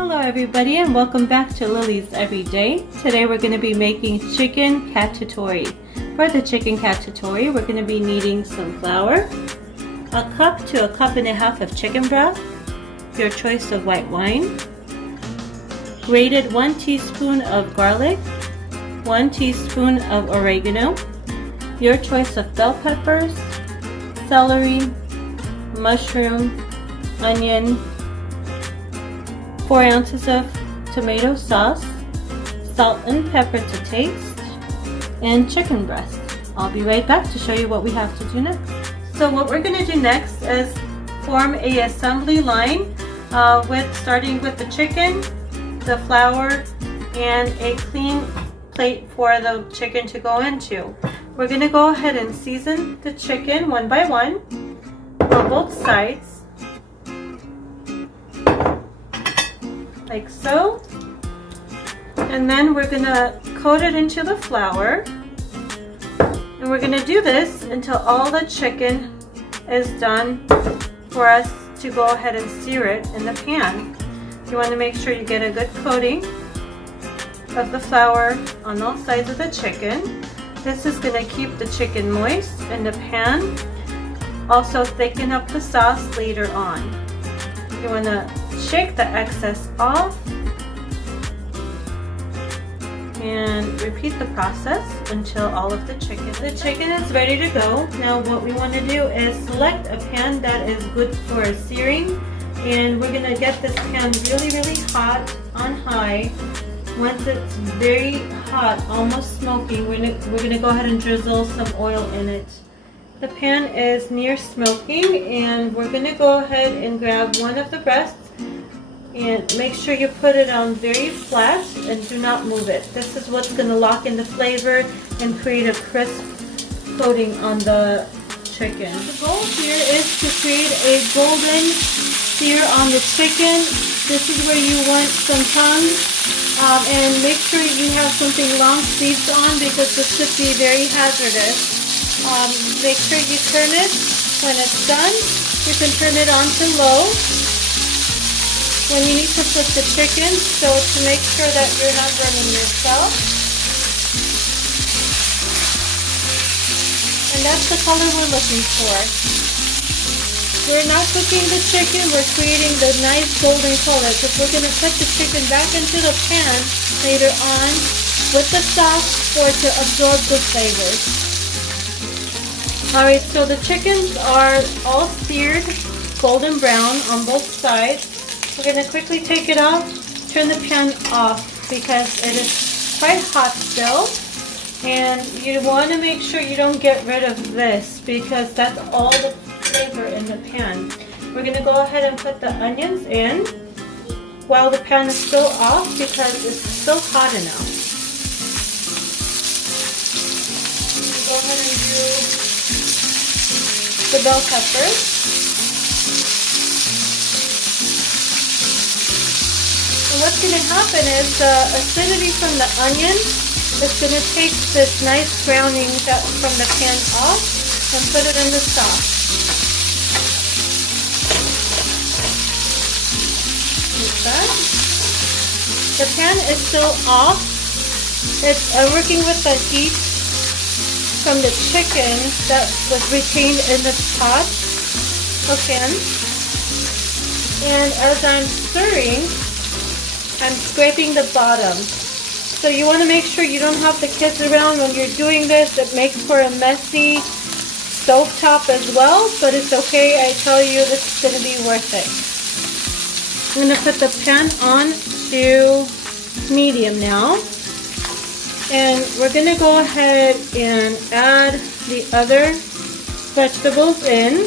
Hello everybody and welcome back to Lily's Everyday. Today we're going to be making chicken cacciatore. For the chicken cacciatore we're going to be needing some flour, a cup to a cup and a half of chicken broth, your choice of white wine, grated 1 teaspoon of garlic, 1 teaspoon of oregano, your choice of bell peppers, celery, mushroom, onion, 4 ounces of tomato sauce, salt and pepper to taste, and chicken breast. I'll be right back to show you what we have to do next. So what we're going to do next is form a assembly line starting with the chicken, the flour, and a clean plate for the chicken to go into. We're going to go ahead and season the chicken one by one on both sides, like so, and then we're gonna coat it into the flour, and we're gonna do this until all the chicken is done for us to go ahead and sear it in the pan. You want to make sure you get a good coating of the flour on all sides of the chicken. This is gonna keep the chicken moist in the pan, also thicken up the sauce later on. You want to shake the excess off and repeat the process until all of the chicken is ready to go. Now what we want to do is select a pan that is good for searing, and we're going to get this pan really hot on high. Once it's very hot, almost smoking, we're going to go ahead and drizzle some oil in it. The pan is near smoking, and we're going to go ahead and grab one of the breasts and make sure you put it on very flat and do not move it. This is what's going to lock in the flavor and create a crisp coating on the chicken. The goal here is to create a golden sear on the chicken. This is where you want some tongue, and make sure you have something long sleeves on because this could be very hazardous. Make sure you turn it when it's done. You can turn it on to low when you need to flip the chicken, so to make sure that you're not burning yourself. And that's the color we're looking for. We're not cooking the chicken, we're creating the nice golden color because we're going to put the chicken back into the pan later on with the sauce for it to absorb the flavors. Alright, so the chickens are all seared golden brown on both sides. We're going to quickly take it off, turn the pan off because it is quite hot still. And you want to make sure you don't get rid of this because that's all the flavor in the pan. We're going to go ahead and put the onions in while the pan is still off because it's still hot enough. Go ahead and do the bell peppers. And what's going to happen is the acidity from the onion is going to take this nice browning from the pan off and put it in the sauce. Like that. The pan is still off. I'm working with the heat from the chicken that was retained in the pot of pan. And as I'm stirring, I'm scraping the bottom. So you want to make sure you don't have the kids around when you're doing this. It makes for a messy stovetop as well, but it's okay. I tell you, this is going to be worth it. I'm going to put the pan on to medium now. And we're going to go ahead and add the other vegetables in,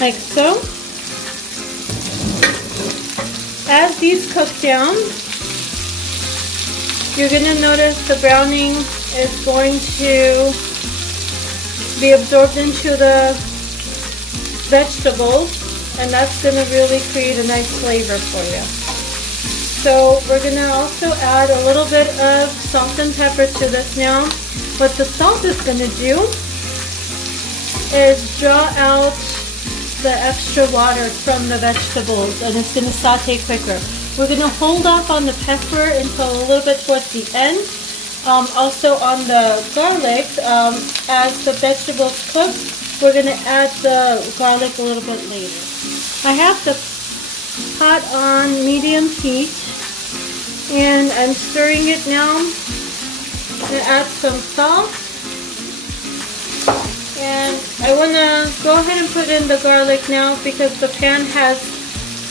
like so. As these cook down, you're going to notice the browning is going to be absorbed into the vegetables, and that's going to really create a nice flavor for you. So we're going to also add a little bit of salt and pepper to this now. What the salt is going to do is draw out the extra water from the vegetables, and it's going to saute quicker. We're going to hold off on the pepper until a little bit towards the end. Also on the garlic, as the vegetables cook, we're going to add the garlic a little bit later. I have the pot on medium heat, and I'm stirring it now. I'm going to add some salt, and I want to go ahead and put in the garlic now because the pan has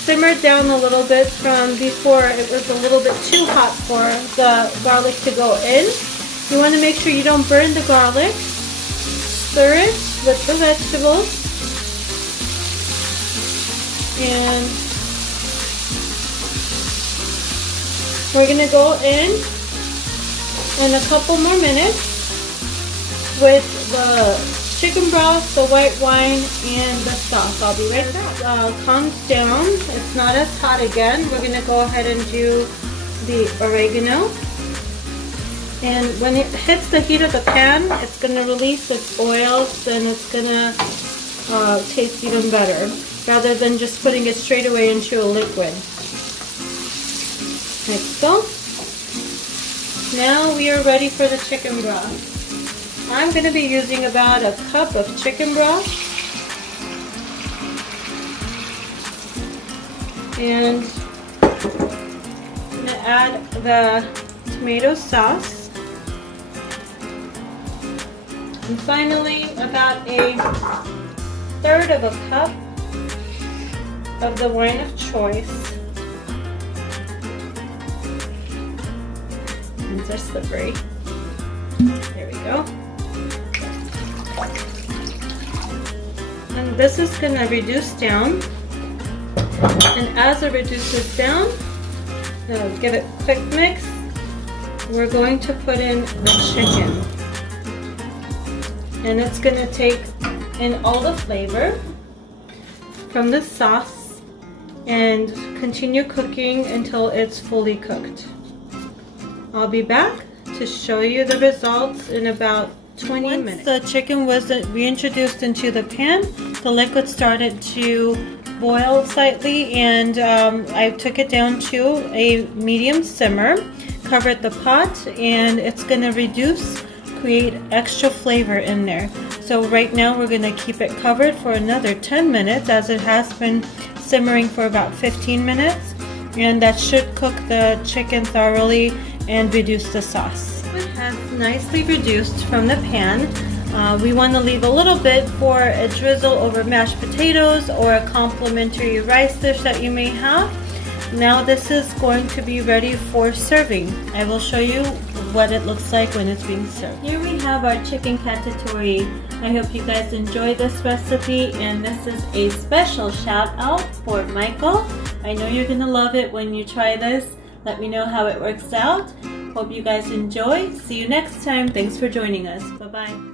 simmered down a little bit from before. It was a little bit too hot for the garlic to go in. You want to make sure you don't burn the garlic. Stir it with the vegetables. And we're going to go in a couple more minutes with the chicken broth, the white wine, and the sauce. I'll be right back. Calms down. It's not as hot again. We're going to go ahead and do the oregano. And when it hits the heat of the pan, it's going to release its oils, and it's going to taste even better, rather than just putting it straight away into a liquid. Like so. Now we are ready for the chicken broth. I'm going to be using about a cup of chicken broth, and I'm going to add the tomato sauce, and finally about a third of a cup of the wine of choice. These are slippery. There we go. And this is going to reduce down, and as it reduces down, give it a quick mix. We're going to put in the chicken, and it's going to take in all the flavor from the sauce and continue cooking until it's fully cooked. I'll be back to show you the results in about 20 minutes. The chicken was reintroduced into the pan, the liquid started to boil slightly, and I took it down to a medium simmer, covered the pot, and it's going to reduce, create extra flavor in there. So right now we're going to keep it covered for another 10 minutes, as it has been simmering for about 15 minutes, and that should cook the chicken thoroughly and reduce the sauce. It has nicely reduced from the pan. We want to leave a little bit for a drizzle over mashed potatoes or a complimentary rice dish that you may have. Now this is going to be ready for serving. I will show you what it looks like when it's being served. Here we have our chicken cacciatore. I hope you guys enjoy this recipe, and this is a special shout out for Michael. I know you're gonna love it when you try this. Let me know how it works out. Hope you guys enjoy. See you next time. Thanks for joining us. Bye-bye.